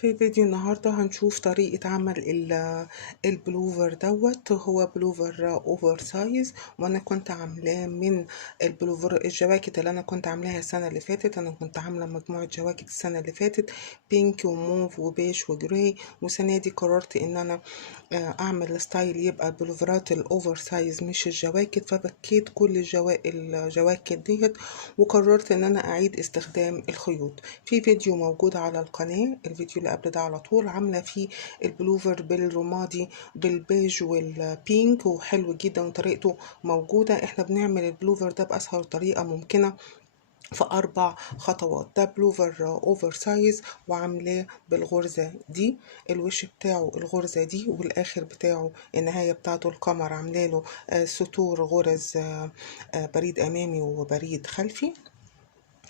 في فيديو النهاردة هنشوف طريقة عمل البلوفر دوت. هو بلوفر اوفر سايز، وانا كنت عاملاه من البلوفر الجواكت اللي انا كنت عاملاها السنة اللي فاتت. انا كنت عاملة مجموعة جواكت السنة اللي فاتت بينك وموف وبيش وجراي، والسنة دي قررت ان انا اعمل ستايل يبقى البلوفرات الاوفر سايز مش الجواكت. فبكيت كل الجواكت ديت، وقررت ان انا اعيد استخدام الخيوط. في فيديو موجود على القناة، الفيديو اللي قبل ده على طول، عاملة فيه البلوفر بالرمادي بالبيج والبينك، وحلو جدا وطريقته موجودة. احنا بنعمل البلوفر ده بأسهل طريقة ممكنة في 4 خطوات. ده بلوفر اوفر سايز وعاملاه بالغرزة دي، الوش بتاعه الغرزة دي، والاخر بتاعه النهاية بتاعته القمر عاملاله سطور غرز بريد امامي وبريد خلفي.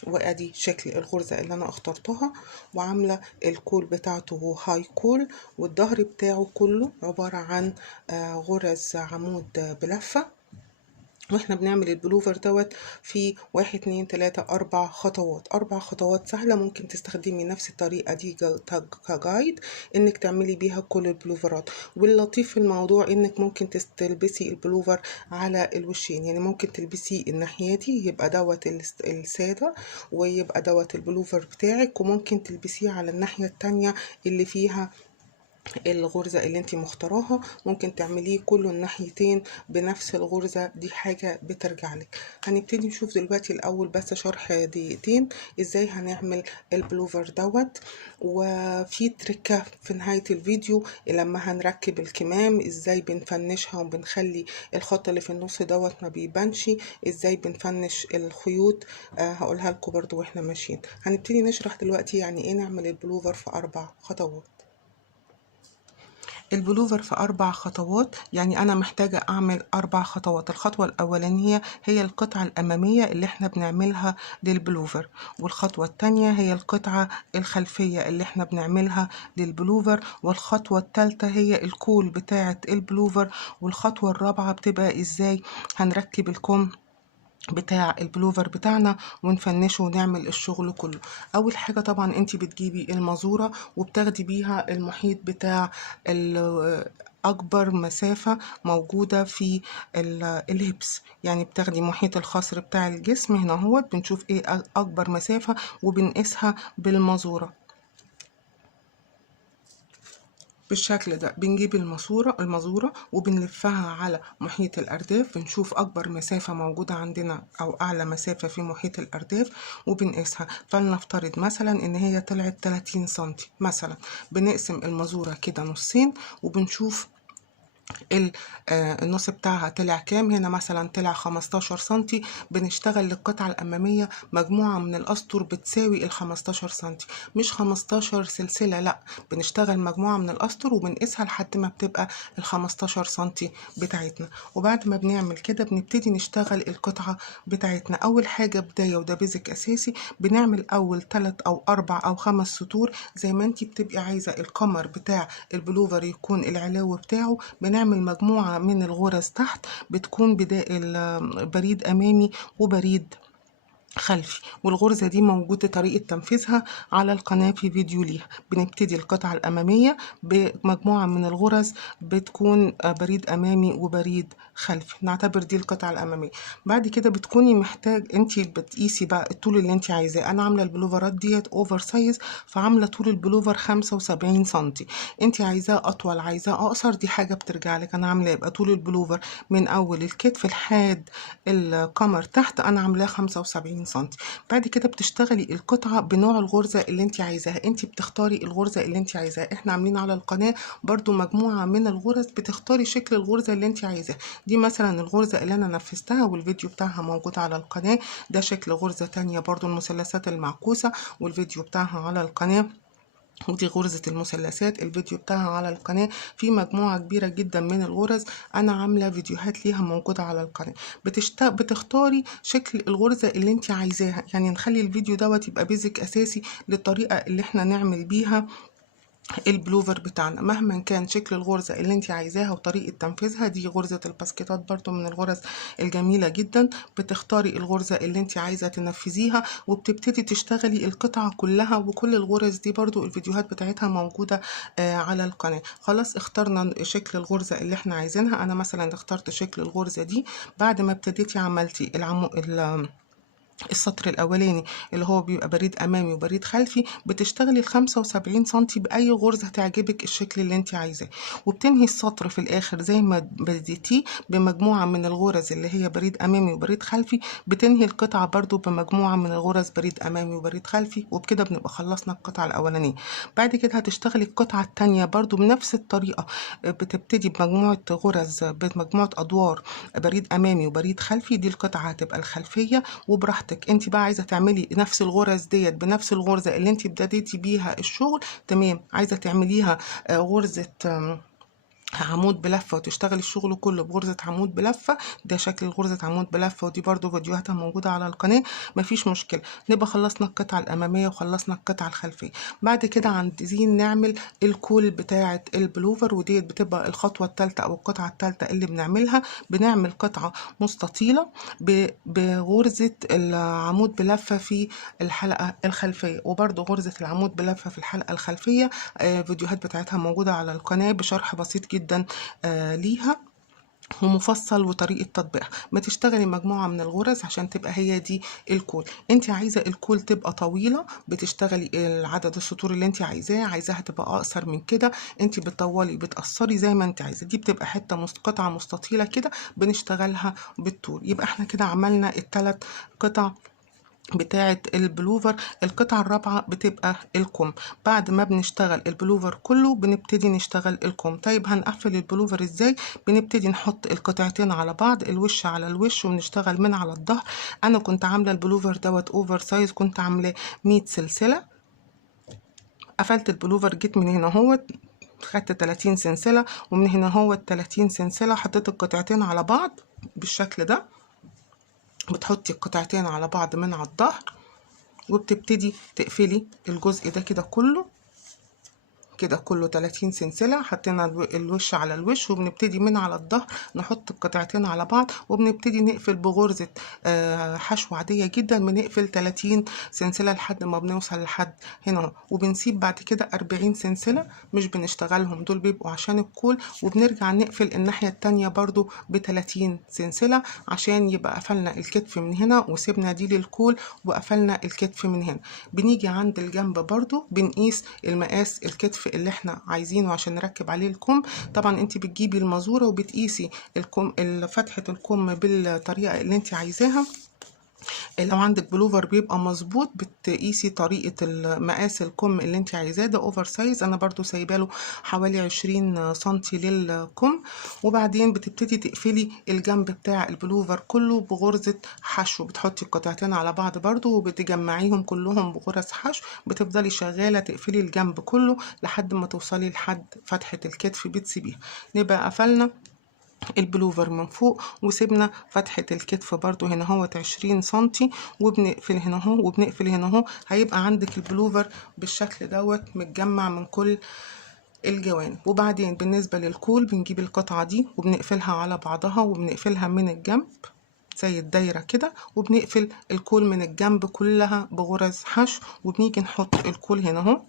وادي شكل الغرزة اللي انا اخترتها، وعاملة الكول بتاعته هاي كول، والظهر بتاعه كله عبارة عن غرز عمود بلفة. واحنا بنعمل البلوفر دوت في 1 2 3 4 خطوات. 4 خطوات سهلة، ممكن تستخدمي نفس الطريقة دي كجايد انك تعملي بيها كل البلوفرات. واللطيف في الموضوع انك ممكن تلبسي البلوفر على الوشين، يعني ممكن تلبسي الناحية دي يبقى دوت السادة، ويبقى دوت البلوفر بتاعك، وممكن تلبسيه على الناحية التانية اللي فيها الغرزة اللي انتي مختاراها. ممكن تعمليه كله الناحيتين بنفس الغرزة دي، حاجة بترجع لك. هنبتدي نشوف دلوقتي الاول بس شرح دقيقتين ازاي هنعمل البلوفر دوت. وفي تركة في نهاية الفيديو لما هنركب الكمام ازاي بنفنشها وبنخلي الخط اللي في النص دوت ما بيبانش، ازاي بنفنش الخيوط هقولها لكم برضو واحنا ماشيين. هنبتدي نشرح دلوقتي يعني ايه نعمل البلوفر في 4 خطوات. البلوفر في 4 خطوات، يعني أنا محتاجة أعمل 4 خطوات. الخطوة الأولانية هي القطعة الأمامية اللي احنا بنعملها للبلوفر، والخطوة التانية هي القطعة الخلفية اللي احنا بنعملها للبلوفر، والخطوة التالتة هي الكول بتاعة البلوفر، والخطوة الرابعة بتبقى ازاي هنركب الكم بتاع البلوفر بتاعنا ونفنشه ونعمل الشغل كله. اول حاجة طبعا انتي بتجيبي المازورة وبتاخدي بيها المحيط بتاع اكبر مسافة موجودة في الهبس، يعني بتاخدي محيط الخصر بتاع الجسم هنا هو، بنشوف ايه اكبر مسافة وبنقيسها بالمازورة بالشكل ده. بنجيب المازورة وبنلفها على محيط الأرداف، بنشوف أكبر مسافة موجودة عندنا أو أعلى مسافة في محيط الأرداف وبنقيسها. فلنفترض مثلا إن هي طلعت 30 سنتي مثلا، بنقسم المازورة كده نصين وبنشوف النص بتاعها طلع كام. هنا مثلا طلع 15 سنتي، بنشتغل للقطعة الأمامية مجموعة من الأسطر بتساوي 15 سنتي، مش 15 سلسلة، لا، بنشتغل مجموعة من الأسطر وبنقيسها لحد ما بتبقى 15 سنتي بتاعتنا. وبعد ما بنعمل كده بنبتدي نشتغل القطعة بتاعتنا. أول حاجة بداية وده بيزك أساسي، بنعمل أول 3 أو 4 أو 5 سطور زي ما انتي بتبقي عايزة القمر بتاع البلوفر يكون العلو بتاعه. بنعمل مجموعة من الغرز تحت بتكون بريد أمامي وبريد خلفي، والغرزة دي موجودة طريقة تنفيذها على القناة في فيديو ليها. بنبتدي القطعة الأمامية بمجموعة من الغرز بتكون بريد أمامي وبريد خلفي، نعتبر دي القطعة الأمامية. بعد كده بتكوني محتاج انتي بتقيسي بقى الطول اللي انتي عايزاه. أنا عاملة البلوفرات ديت أوفر سايز، فعاملة طول البلوفر 75 سنتي. انتي عايزاه أطول عايزاه أقصر دي حاجة بترجع لك. أنا عاملة يبقى طول البلوفر من أول الكتف لحد القمر تحت، أنا عاملاه 75 سنتي. بعد كده بتشتغلي القطعة بنوع الغرزة اللي انت عايزاها، انت بتختاري الغرزة اللي انت عايزاها. احنا عاملين على القناة برضو مجموعة من الغرز، بتختاري شكل الغرزة اللي انت عايزاها. دي مثلا الغرزة اللي انا نفذتها والفيديو بتاعها موجود على القناة. ده شكل غرزة تانية برضو المثلثات المعكوسة، والفيديو بتاعها على القناة. ودي غرزة المثلثات الفيديو بتاعها على القناة. في مجموعة كبيرة جدا من الغرز أنا عاملة فيديوهات ليها موجودة على القناة. بتختاري شكل الغرزة اللي انت عايزاها، يعني نخلي الفيديو دوت يبقى بيزك أساسي للطريقة اللي احنا نعمل بيها البلوفر بتاعنا مهما كان شكل الغرزة اللي انت عايزاها وطريقة تنفيذها. دي غرزة الباسكيتات برضو من الغرز الجميلة جدا. بتختاري الغرزة اللي انت عايزة تنفذيها وبتبتدي تشتغلي القطعة كلها. وكل الغرز دي برضو الفيديوهات بتاعتها موجودة على القناة. خلاص اخترنا شكل الغرزة اللي احنا عايزينها. انا مثلا اخترت شكل الغرزة دي. بعد ما ابتديتي عملتي السطر الاولاني اللي هو بيبقى بريد امامي وبريد خلفي، بتشتغلي ال75 سنتي باي غرزه تعجبك الشكل اللي انت عايزاه. وبتنهي السطر في الاخر زي ما بديتيه بمجموعه من الغرز اللي هي بريد امامي وبريد خلفي. بتنهي القطعه برضو بمجموعه من الغرز بريد امامي وبريد خلفي. وبكده بنبقى خلصنا القطعه الاولانيه. بعد كده هتشتغلي القطعه الثانيه برضو بنفس الطريقه. بتبتدي بمجموعه غرز بمجموعه ادوار بريد امامي وبريد خلفي. دي القطعه هتبقى الخلفيه. وبراحتك انت بقى عايزه تعملي نفس الغرز ديت بنفس الغرزه اللي انت ابتديتي بيها الشغل، تمام. عايزه تعمليها غرزه عمود بلفه وتشتغلي الشغل كله بغرزه عمود بلفه. ده شكل غرزه عمود بلفه. ودي برضو فيديوهاتها موجوده على القناه. مفيش مشكله. نبقى خلصنا القطعه الاماميه وخلصنا القطعه الخلفيه. بعد كده عايزين نعمل الكول بتاعه البلوفر. وديت بتبقى الخطوه الثالثه او القطعه الثالثه اللي بنعملها. بنعمل قطعه مستطيله بغرزه العمود بلفه في الحلقه الخلفيه. وبرضو غرزه العمود بلفه في الحلقه الخلفيه فيديوهات بتاعتها موجوده على القناه بشرح بسيط جدا ليها ومفصل وطريقه تطبيقها. بتشتغلي مجموعه من الغرز عشان تبقى هي دي الكول. انت عايزه الكول تبقى طويله، بتشتغلي عدد السطور اللي انت عايزاها تبقى اقصر من كده. انت بتطولي بتقصري زي ما انت عايزه. دي بتبقى حته قطعه مستطيله كده بنشتغلها بالطول. يبقى احنا كده عملنا الثلاث قطع بتاعة البلوفر. القطعة الرابعة بتبقى الكم. بعد ما بنشتغل البلوفر كله بنبتدي نشتغل الكم. طيب هنقفل البلوفر ازاي؟ بنبتدي نحط القطعتين على بعض الوش على الوش ونشتغل من على الظهر. انا كنت عاملة البلوفر دوت اوفر سايز، كنت عاملاه 100 سلسلة. قفلت البلوفر جيت من هنا اهوت خدت 30 سلسلة ومن هنا اهوت 30 سلسلة. حطيت القطعتين على بعض بالشكل ده. بتحطي القطعتين على بعض من على الظهر وبتبتدي تقفلي الجزء ده كده كله 30 سلسلة. حطينا الوش على الوش وبنبتدي من على الظهر نحط القطعتين على بعض وبنبتدي نقفل بغرزة حشو عادية جدا. بنقفل 30 سلسلة لحد ما بنوصل لحد هنا وبنسيب بعد كده 40 سلسلة مش بنشتغلهم، دول بيبقوا عشان الكول. وبنرجع نقفل الناحية التانية برضو ب30 سلسلة عشان يبقى قفلنا الكتف من هنا وسيبنا دي للكول وقفلنا الكتف من هنا. بنيجي عند الجنب برضو بنقيس المقاس الكتف اللي احنا عايزينه عشان نركب عليه الكم. طبعا انت بتجيبي المازوره وبتقيسي الكم فتحه الكم بالطريقه اللي انت عايزاها. لو عندك بلوفر بيبقى مظبوط بتقيسي طريقه مقاس الكم اللي انت عايزاه. ده اوفر سايز انا برضو سايباله حوالي 20 سنتي للكم. وبعدين بتبتدي تقفلي الجنب بتاع البلوفر كله بغرزه حشو. بتحطي القطعتين على بعض برضو وبتجمعيهم كلهم بغرز حشو. بتفضلي شغاله تقفلي الجنب كله لحد ما توصلي لحد فتحه الكتف بتسيبيها. نبقى قفلنا البلوفر من فوق وسيبنا فتحة الكتف برضو هنا اهوت 20 سنتي وبنقفل هنا اهو وبنقفل هنا اهو. هيبقى عندك البلوفر بالشكل دوت متجمع من كل الجوانب. وبعدين بالنسبة للكول بنجيب القطعة دي وبنقفلها على بعضها وبنقفلها من الجنب زي الدايرة كده وبنقفل الكول من الجنب كلها بغرز حشو. وبنيجي نحط الكول هنا اهو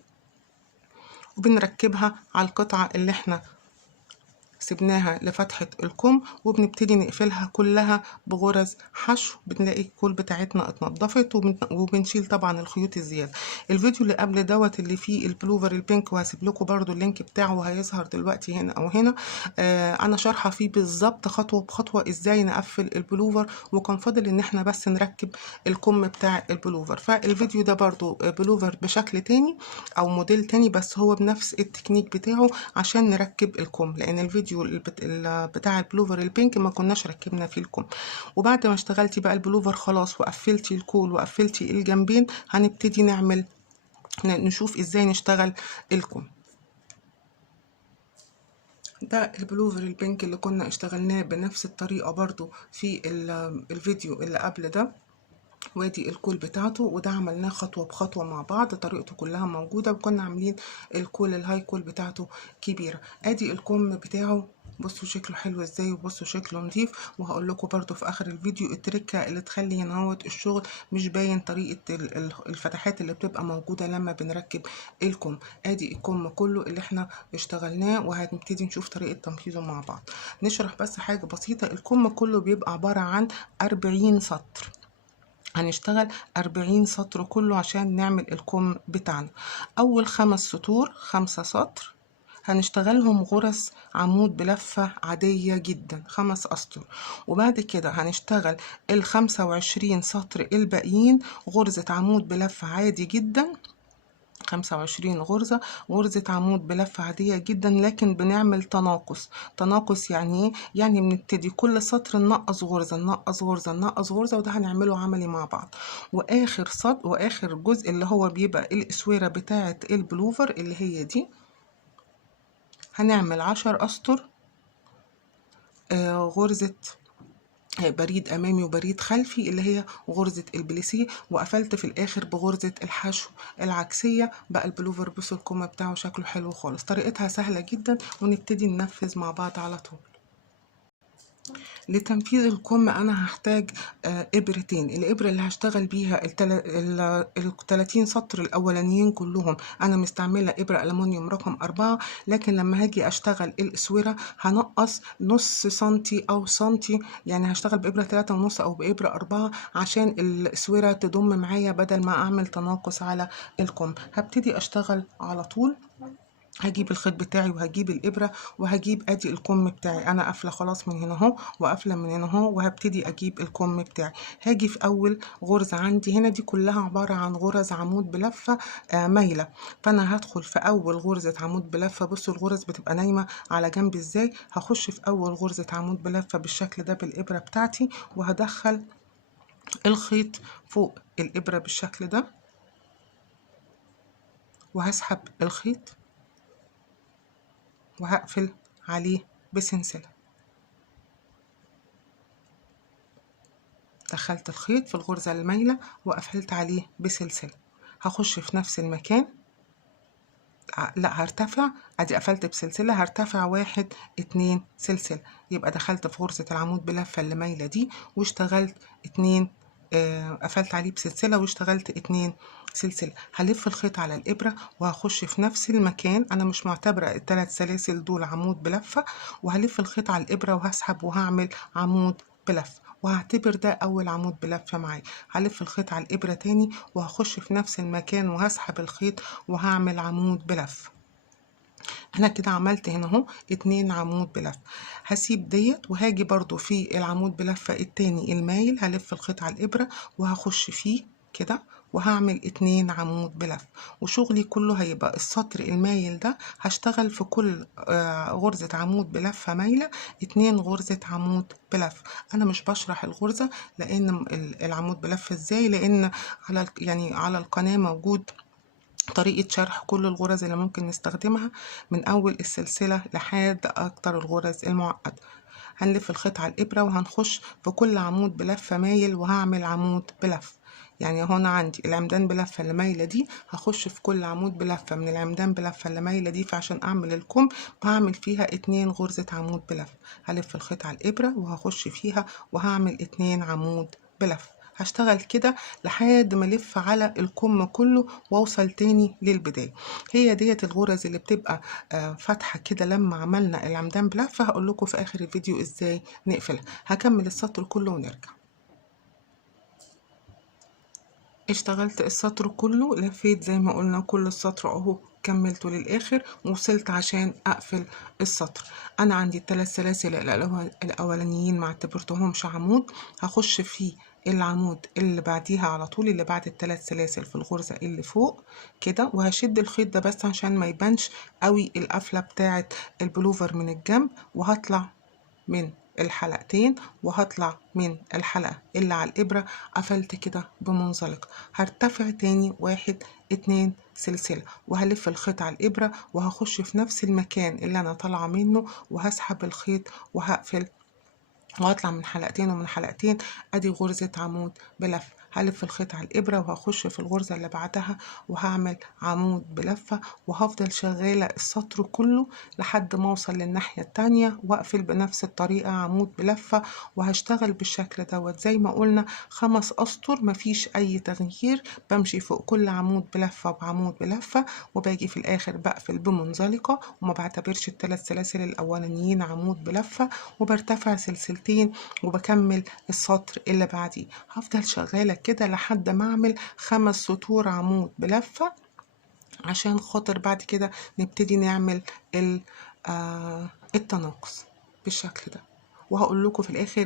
وبنركبها على القطعة اللي احنا سيبناها لفتحة الكم وبنبتدي نقفلها كلها بغرز حشو. بنلاقي الكول بتاعتنا اتنضفت وبنشيل طبعا الخيوط الزيادة. الفيديو اللي قبل دوت اللي فيه البلوفر البينك وهسيب لكم برضو اللينك بتاعه هيظهر دلوقتي هنا او هنا. انا شارحة فيه بالظبط خطوة بخطوة ازاي نقفل البلوفر. وكان فاضل ان احنا بس نركب الكم بتاع البلوفر. فالفيديو ده برضو بلوفر بشكل تاني او موديل تاني بس هو بنفس التكنيك بتاعه عشان نركب الكم. لان الفيديو بتاع البلوفر البينك ما كناش ركبنا فيه الكم. وبعد ما اشتغلتي بقى البلوفر خلاص وقفلتي الكول وقفلتي الجنبين هنبتدي نشوف ازاي نشتغل الكم. ده البلوفر البينك اللي كنا اشتغلناه بنفس الطريقة برضو في الفيديو اللي قبل ده. وادي الكول بتاعته، وده عملناه خطوة بخطوة مع بعض، طريقته كلها موجودة، وكنا عاملين الكول الهاي كول بتاعته كبيرة. ادي الكم بتاعه، بصوا شكله حلو ازاي، وبصوا شكله نظيف. وهقول لكم برضو في اخر الفيديو التركه اللي تخلي هنا هو الشغل مش باين طريقه الفتحات اللي بتبقى موجوده لما بنركب الكم. ادي الكم كله اللي احنا اشتغلناه، وهنبتدي نشوف طريقه تنفيذه مع بعض. نشرح بس حاجه بسيطه، الكم كله بيبقى عباره عن 40 سطر، هنشتغل 40 سطر كله عشان نعمل الكم بتاعنا. اول 5 سطور 5 سطر هنشتغلهم غرز عمود بلفة عادية جدا 5 أسطر، وبعد كده هنشتغل ال25 سطر الباقيين غرزة عمود بلفة عادي جدا 25 غرزة، غرزة عمود بلفة عادية جدا، لكن بنعمل تناقص. تناقص يعني ايه؟ يعني بنبتدي كل سطر ننقص غرزة ننقص غرزة ننقص غرزة، وده هنعمله عملي مع بعض. واخر سطر واخر جزء اللي هو بيبقى الاسويرة بتاعة البلوفر اللي هي دي، هنعمل 10 اسطر غرزة بريد امامي وبريد خلفي اللي هي غرزة البليسيه، وقفلت في الاخر بغرزة الحشو العكسية. بقى البلوفر بصوا الكم بتاعه شكله حلو خالص، طريقتها سهلة جدا، ونبتدي ننفذ مع بعض على طول. لتنفيذ الكم انا هحتاج ابرتين. الابره اللي هشتغل بيها ال 30 سطر الاولانيين كلهم انا مستعمله ابره المونيوم رقم 4، لكن لما هاجي اشتغل الاسوره هنقص نص سنتي او سنتي، يعني هشتغل بابره 3.5 او بابره 4 عشان الاسوره تضم معايا بدل ما اعمل تناقص على الكم. هبتدي اشتغل على طول، هجيب الخيط بتاعي وهجيب الابره وهجيب ادي الكم بتاعي، انا قافله خلاص من هنا اهو وقافله من هنا اهو، وهبتدي اجيب الكم بتاعي. هاجي في اول غرزه عندي هنا، دي كلها عباره عن غرز عمود بلفه مايله، فانا هدخل في اول غرزه عمود بلفه. بصوا الغرز بتبقى نايمه على جنب ازاي. هخش في اول غرزه عمود بلفه بالشكل ده بالابره بتاعتي، وهدخل الخيط فوق الابره بالشكل ده، وهسحب الخيط وهقفل عليه بسلسلة. دخلت الخيط في الغرزة المايلة وقفلت عليه بسلسلة. هخش في نفس المكان، لا هرتفع، ادي قفلت بسلسلة، هرتفع 1 2 سلسلة، يبقى دخلت في غرزة العمود بلفة اللي مايلة دي واشتغلت 2 قفلت عليه بسلسلة واشتغلت 2 سلسلة. هلف الخيط على الإبرة وهخش في نفس المكان، أنا مش معتبرة ال3 سلاسل دول عمود بلفة، وهلف الخيط على الإبرة وهسحب وهعمل عمود بلفة، وهعتبر ده أول عمود بلفة معايا. هلف الخيط على الإبرة تاني وهخش في نفس المكان وهسحب الخيط وهعمل عمود بلفة. انا كده عملت هنا اهو 2 عمود بلفه. هسيب ديت وهاجي برضو في العمود بلفه التاني المايل، هلف الخيط على الابره وهخش فيه كده وهعمل 2 عمود بلف، وشغلي كله هيبقى السطر المايل ده هشتغل في كل غرزة عمود بلفة مايلة 2 غرزة عمود بلف. انا مش بشرح الغرزة لان العمود بلفة ازاي، لان على يعني على القناة موجود طريقة شرح كل الغرز اللي ممكن نستخدمها من أول السلسلة لحد أكتر الغرز المعقدة. هنلف الخيط على الإبرة وهنخش في كل عمود بلفة مايل وهعمل عمود بلف. يعني هنا عندي العمدان بلفة اللي مايلة دي، هخش في كل عمود بلفة من العمدان بلفة اللي مايلة دي، فعشان أعمل الكم وهعمل فيها 2 غرزة عمود بلف. هلف الخيط على الإبرة وهخش فيها وهعمل 2 عمود بلف. هشتغل كده لحد ما الف على الكم كله واوصل تاني للبدايه. هي ديت الغرز اللي بتبقى فاتحه كده لما عملنا العمدان بلفه. هقول لكم في اخر الفيديو ازاي نقفلها. هكمل السطر كله ونرجع. اشتغلت السطر كله، لفيت زي ما قلنا كل السطر اهو كملته للاخر ووصلت عشان اقفل السطر. انا عندي ال3 سلاسل الاولانيين ما اعتبرتهمش عمود، هخش في العمود اللي بعديها على طول اللي بعد ال3 سلاسل في الغرزة اللي فوق كده، وهشد الخيط ده بس عشان ما يبانش قوي القفلة بتاعة البلوفر من الجنب، وهطلع من الحلقتين وهطلع من الحلقة اللي على الإبرة. قفلت كده بمنزلق، هرتفع تاني 1 2 سلسلة وهلف الخيط على الإبرة وهخش في نفس المكان اللي أنا طالعة منه وهسحب الخيط وهقفل وهطلع من حلقتين ومن حلقتين. ادي غرزة عمود بلف. هلف الخيط على الإبرة وهخش في الغرزة اللي بعدها وهعمل عمود بلفة، وهفضل شغالة السطر كله لحد ما اوصل للناحية التانية واقفل بنفس الطريقة عمود بلفة. وهشتغل بالشكل دوت زي ما قلنا 5 أسطر مفيش أي تغيير، بمشي فوق كل عمود بلفة بعمود بلفة، وباجي في الآخر بقفل بمنزلقة وما بعتبرش ال3 سلاسل الأولانيين عمود بلفة، وبرتفع سلسلتين وبكمل السطر اللي بعديه. هفضل شغالة كده لحد ما أعمل 5 سطور عمود بلفة عشان خاطر بعد كده نبتدي نعمل التناقص بالشكل ده. وهقول لكم في الآخر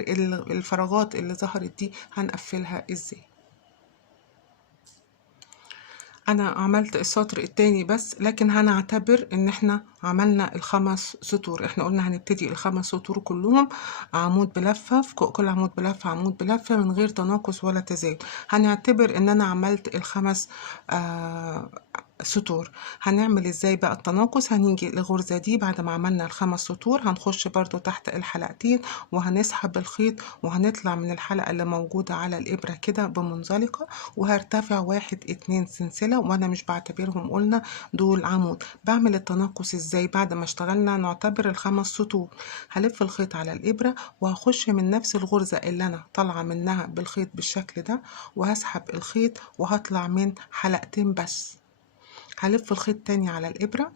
الفراغات اللي ظهرت دي هنقفلها ازاي. انا عملت السطر التاني بس، لكن هنعتبر ان احنا عملنا ال5 سطور. احنا قلنا هنبتدي ال5 سطور كلهم عمود بلفة، في كل عمود بلفة عمود بلفة من غير تناقص ولا تزايد. هنعتبر ان انا عملت ال5 سطور. هنعمل ازاي بقى التناقص؟ هنيجي الغرزة دي بعد ما عملنا ال5 سطور هنخش برضو تحت الحلقتين وهنسحب الخيط وهنطلع من الحلقة اللي موجودة على الإبرة كده بمنزلقة، وهرتفع 1 2 سلسلة وانا مش بعتبرهم قلنا دول عمود. بعمل التناقص ازاي؟ بعد ما اشتغلنا نعتبر ال5 سطور، هلف الخيط على الإبرة وهخش من نفس الغرزة اللي انا طالعة منها بالخيط بالشكل ده، وهسحب الخيط وهطلع من حلقتين بس. هلف الخيط تاني على الإبرة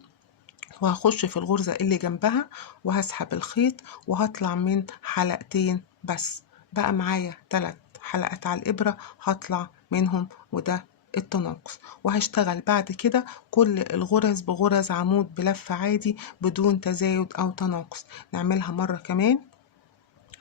وهخش في الغرزة اللي جنبها وهسحب الخيط وهطلع من حلقتين بس. بقى معايا 3 حلقات على الإبرة هطلع منهم، وده التناقص. وهشتغل بعد كده كل الغرز بغرز عمود بلفة عادي بدون تزايد أو تناقص. نعملها مرة كمان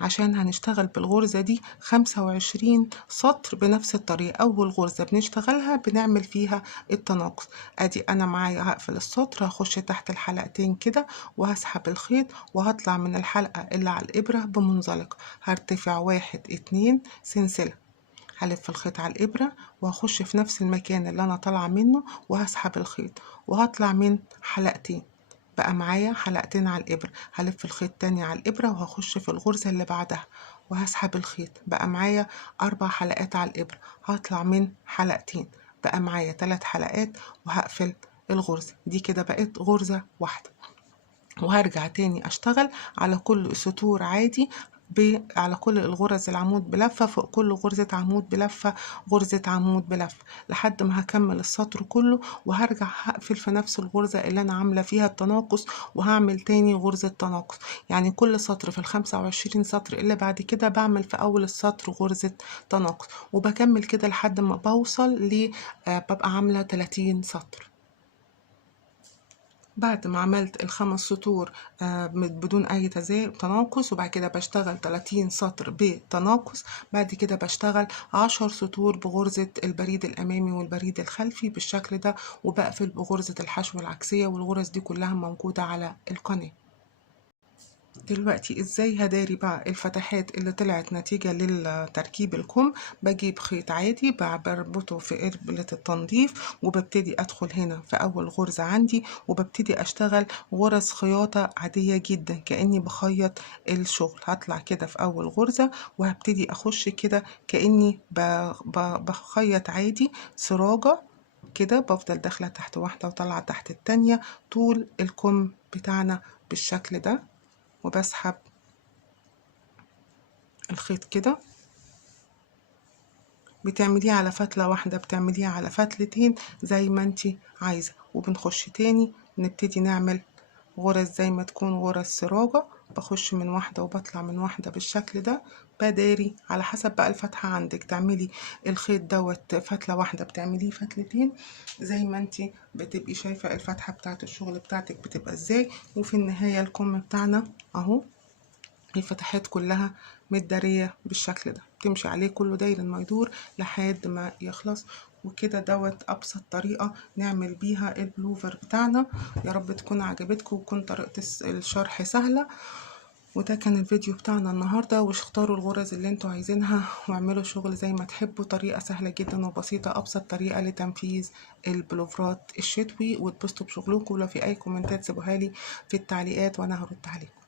عشان هنشتغل بالغرزة دي 25 سطر بنفس الطريقة. أول غرزة بنشتغلها بنعمل فيها التناقص. أدي أنا معايا هقفل السطر، هخش تحت الحلقتين كده وهسحب الخيط وهطلع من الحلقة اللي على الإبرة بمنزلقة، هرتفع 1 2 سلسلة، هلف الخيط على الإبرة وهخش في نفس المكان اللي أنا طالعة منه وهسحب الخيط وهطلع من حلقتين. بقى معايا حلقتين على الإبرة، هلف الخيط تاني على الإبرة وهخش في الغرزة اللي بعدها وهسحب الخيط. بقى معايا 4 حلقات على الإبرة، هطلع من حلقتين. بقى معايا 3 حلقات وهقفل الغرزة دي كده، بقت غرزة واحدة. وهرجع تاني أشتغل على كل سطور عادي على كل الغرز العمود بلفة، فوق كل غرزة عمود بلفة غرزة عمود بلفة لحد ما هكمل السطر كله، وهرجع هقفل في نفس الغرزة اللي أنا عاملة فيها التناقص وهعمل تاني غرزة تناقص. يعني كل سطر في ال25 سطر اللي بعد كده بعمل في أول السطر غرزة تناقص، وبكمل كده لحد ما بوصل ببقى عاملة 30 سطر. بعد ما عملت ال5 سطور بدون أي تناقص، وبعد كده بشتغل 30 سطر بتناقص، بعد كده بشتغل 10 سطور بغرزة البريد الأمامي والبريد الخلفي بالشكل ده، وبقفل بغرزة الحشو العكسية، والغرز دي كلها موجودة على القناة. دلوقتي ازاي هداري بقى الفتحات اللي طلعت نتيجة للتركيب الكم؟ بجيب خيط عادي بربطه في قربلة التنظيف وببتدي ادخل هنا في اول غرزة عندي وببتدي اشتغل غرز خياطة عادية جدا كأني بخيط الشغل. هطلع كده في اول غرزة وهبتدي اخش كده كأني بخيط عادي سراجة كده، بفضل داخلة تحت واحدة وطلع تحت التانية طول الكم بتاعنا بالشكل ده، وبسحب الخيط كده. بتعمليه على فتلة واحدة، بتعمليه على فتلتين زي ما انتي عايزة، وبنخش تاني نبتدي نعمل غرز زي ما تكون غرز سراجة. بخش من واحدة وبطلع من واحدة بالشكل ده، بداري على حسب بقى الفتحة عندك. تعملي الخيط دوت فتلة واحدة، بتعمليه فتلتين زي ما انتي بتبقي شايفة الفتحة بتاعت الشغل بتاعتك بتبقى ازاي. وفي النهاية الكم بتاعنا اهو الفتحات كلها متدارية بالشكل ده، تمشي عليه كله داير ما يدور لحد ما يخلص. وكده دوت ابسط طريقة نعمل بيها البلوفر بتاعنا. يا رب تكون عجبتكم وتكون طريقة الشرح سهلة. وده كان الفيديو بتاعنا النهاردة، واختاروا الغرز اللي انتوا عايزينها واعملوا شغل زي ما تحبوا. طريقة سهلة جدا وبسيطة، ابسط طريقة لتنفيذ البلوفرات الشتوي، وتبسطوا بشغلكم. ولو في اي كومنتات سيبوها لي في التعليقات وانا هرد عليكم.